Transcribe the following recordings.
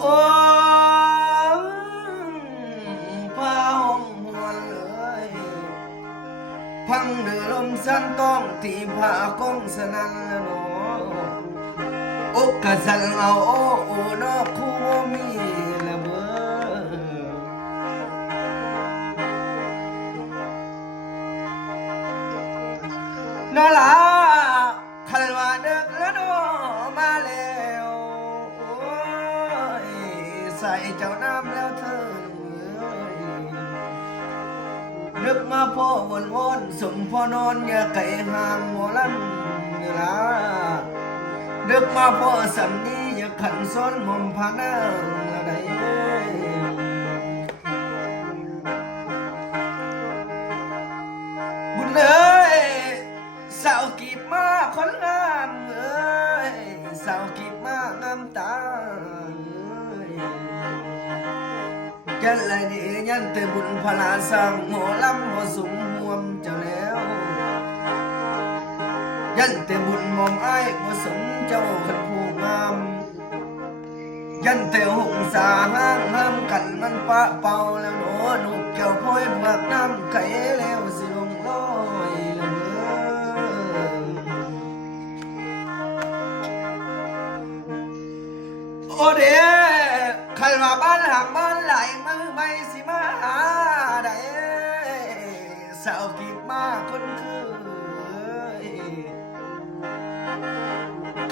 โอ้ผ้าห้องมวนเลยพังเดือลมสันต้องตีผ้ากงสนั่นละหนออกกะสันเอาโอ้โอ้นอกคู่บ่มีละเบ้อนอละคันว่าเด็กละหนอมาแล้วโอ้ยใส่เจ้าน้ำแล้วเธอนึกมาพ่อวนสมพ่อนอนอย่าไก่ห่างหมอลำนี่ละนึกมาพ่อสำนี้อย่าขันซ้อนมอมพานาละใดบุญเลยสาวกีบมาคนงามเอ้ยสาวกีบมางามตายันเลยนี่ยันเตบุญพลาสร้างหมอลำหมอสุมห่วมเจ้าแล้วยันเตบุญมอมไอ้หมอสมเจ้าขันผู้งามยันเตหงสาห้างห้ามกันมันปะเป่าแล้วหนูนุกเกี่ยวพ้อยเบือกน้ำไข่แล้วสิลงลอยละเบ้อโอเดใครมาบ้านหักบ้านไหลมือไม่สิมาหาได้สาวกีบมาคนคือ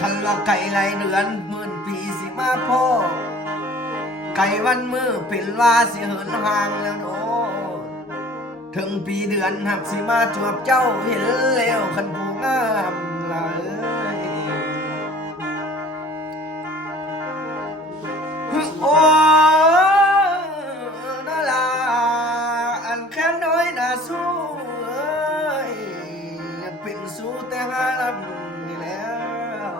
คันว่าไก่ไหลเดือนหมื่นปีสิมาพ่อไก่วันมือเป็นว่าสิเหินห่างแล้วโนถึงปีเดือนหักสิมาจวบเจ้าเห็นแล้วคันผู้งามลาโอ้นาลาอันแค่น้อยน่าสู้อยากเป็นสู้แต่หาลำนี่แล้ว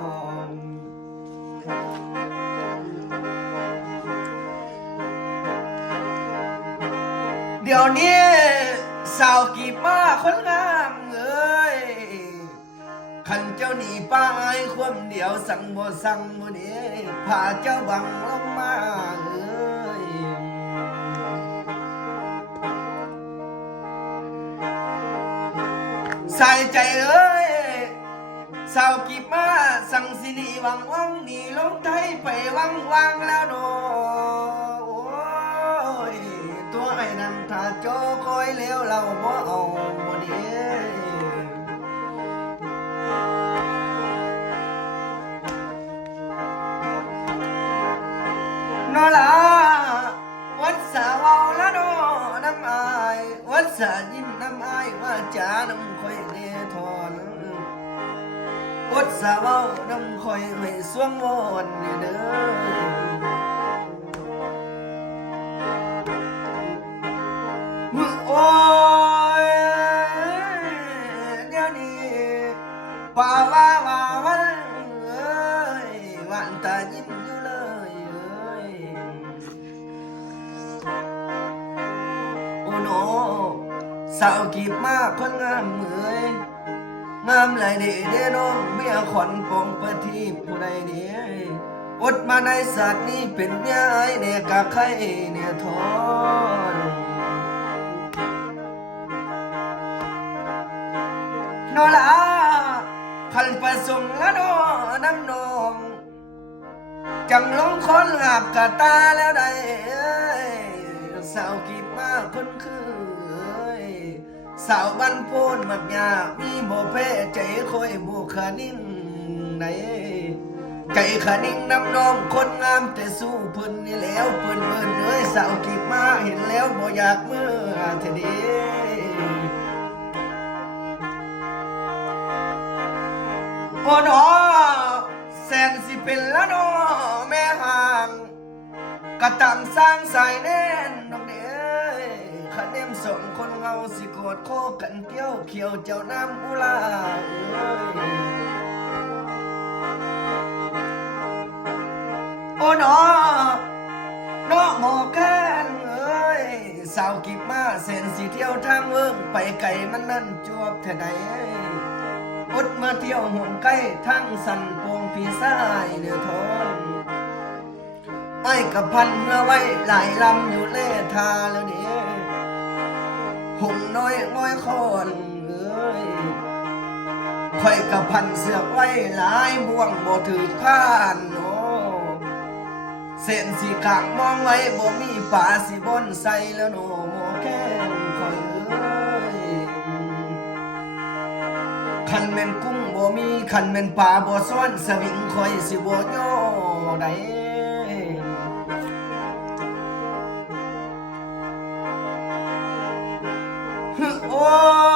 เดี๋ยวนี้สาวกีบมาคนงามเอ้ยขันเจ้าหนีป้าไอ้ความเดียวสั่งบ่สั่งบ่นี้พาเจ้าบังลงมาเอ้ยใส่ใจเอ้ยสาวกีบมาสั่งสินีวังวังหนีลงไทยไปวังวังแล้วโนโอ้ยตัวไอ้นั่นถ้าโจคอยเลี้ยวเราบ่เอาบ่นี้นอละวัดสาวาละโนน้ำอายวัดสายิ้มน้ำอายว่าจ๋าน้ำคอยเนทอนวัดสาวาน้ำคอยให้สวงวอนเด้อโอ้ยเดี๋ยวนี้ป่าว่าวันเอ้ยวันตายิ้มอยู่เลยโอ้โนสาวกีบมากคนงามเหมยงามหลายเด้น้องเมียขวัญปองประทีปผู้ใดเด้อดมาในศาสตร์นี้เป็นเมียไอ้เนี่ยกะไข่เนี่ยทอนนอละขันประสงค์ละนอน้ำนองจังลงคนหาบกะตาแล้วได้สาวกีบมาคนคือสาวบ้านโพนมักยามีบ่แพ้ใจคอยบุขานิ่งไหนใจขานิ่งน้ำน้องคนงามแต่สู้เพิ่นนี่แล้วเพิ่นเอ้ยสาวกีบมาเห็นแล้วบ่อยากเมื่อเทเดโอ้หนอแสนสิเป็นละหนอแม่ห่างกะตำสร้างสายแน่นดอกเด้คะแนนสองคนเฮาสิโกดโคกันเกี้ยวเขียวเจ้าน้ำอุลาโอ้หนอหมอแค้นเอ้ยสาวกีบมาเส้นสิเที่ยวทางเอิงไปไก่มันนั่นจวบเท่าใดอดมาเที่ยวห่วงใกล้ทั้งสันปวงพี่สายเนื้อทน ไอ้กับพันเมื่อไว้หลายลำอยู่เล่ทาแล้วเด้หุ่งน้อยม้อยคอนเอ้ยค่อยกับพันเสือกไว้หลายบ่วงบ่ถือผ่านโอ้เส้นสีกลางมองไว้บ่มีป่าสิบนใส่แล้วโนโมแก้มค่อยเอ้ยคันแม่นกุ้งบ่มีคันแม่นป่าบ่ซ้อนสวิงค่อยสิบ่ย่อได้โอ้